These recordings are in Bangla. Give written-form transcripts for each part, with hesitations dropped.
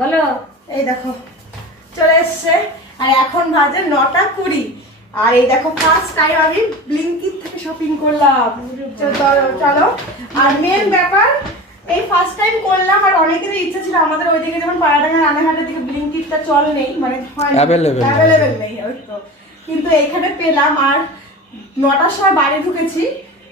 বলো। এই দেখো চলে এসছে, আর এখন বাজে 9:20। আর এই দেখো ফার্স্ট টাইম আমি ব্লিঙ্কিট থেকে শপিং করলাম। চলো। আর মেন ব্যাপার, এই ফার্স্ট টাইম করলাম, আর অনেকেরই ইচ্ছা ছিল আমাদের ওইদিকে যেমন পাড়াডাঙ্গা রানাঘাটের দিকে ব্লিঙ্কিটটা চল নেই, মানে অ্যাভেলেবেল নেই, ওই তো। কিন্তু এখানে পেলাম, আর 9টার সময় বাড়ি ঢুকেছি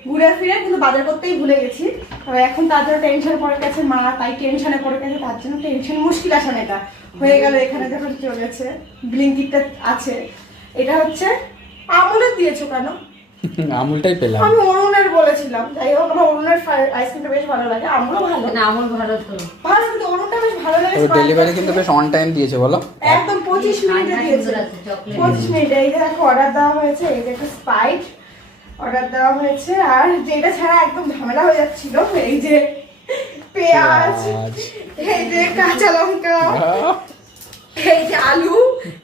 ঘুরে ফিরে, কিন্তু বাজার করতেই ভুলে গেছি। তবে এখন তার জন্য টেনশন পড়ে গেছে মা, তাই টেনশনে পড়ে গেছে, তার জন্য টেনশন মুশকিল আসান এটা হয়ে গেল। এখানে যখন চলেছে ব্লিঙ্কিটটা আছে, এটা হচ্ছে আমুলের দিয়েছো কেন? আমুলটাই পেলাম। আমি অরুণের বলেছিলাম, যাই হোক আমার অরুণের আইসক্রিমটা বেশ ভালো লাগে, আমুলও ভালো না আমুল ভালো তো। ভালো, কিন্তু অরুণটা বেশ ভালো লাগে। ডেলিভারি কিন্তু বেশ অন টাইম দিয়েছে বলো। একদম 25 মিনিটে দিয়েছে, 25 মিনিটে। এই দেখো অর্ডার দেওয়া হয়েছে, এই দেখো স্পাইট অর্ডার দেওয়া হয়েছে। আর যেটা ছাড়া একদম ঝামেলা হয়ে যাচ্ছিল, এই যে পেঁয়াজ, এই যে কাঁচা লঙ্কা, এই যে আলু,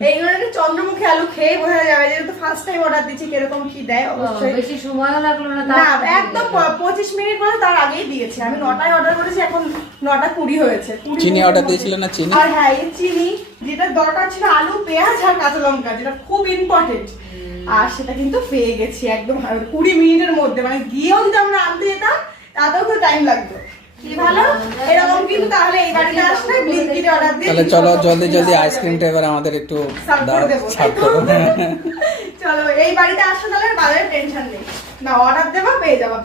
এইগুলো একটা চন্দ্রমুখী আলু খেয়ে বোঝা যাবে, যেহেতু ফার্স্ট টাইম অর্ডার দিচ্ছি কিরকম কি দেয়। অবশ্যই বেশি সময়ও লাগলো না, না একদম 25 মিনিট পরে তার আগেই দিয়েছে। আমি 9টায় অর্ডার করেছি, এখন 9:20 হয়েছে। চিনি অর্ডার দিয়েছিল না? চিনি, আর হ্যাঁ এই চিনি, যেটা দরকার ছিল আলু পেঁয়াজ আর কাঁচা লঙ্কা, যেটা খুব ইম্পর্টেন্ট, আর সেটা কিন্তু পেয়ে গেছি একদম 20 মিনিটের মধ্যে। মানে গিয়েও যদি আমরা আনতে যেতাম তাতেও খুব টাইম লাগতো। কি ভালো এরকম, কিন্তু তাহলে এই বাড়িতে আসলে ব্লিঙ্কিটে অর্ডার দিয়ে তাহলে চলো জলদি আইসক্রিমটা এবার আমাদের একটু সার্ভ করো। চলো এই বাড়িতে আসলে তাহলে বাজারের টেনশন নেই, না অর্ডার দেবো পেয়ে যাবো।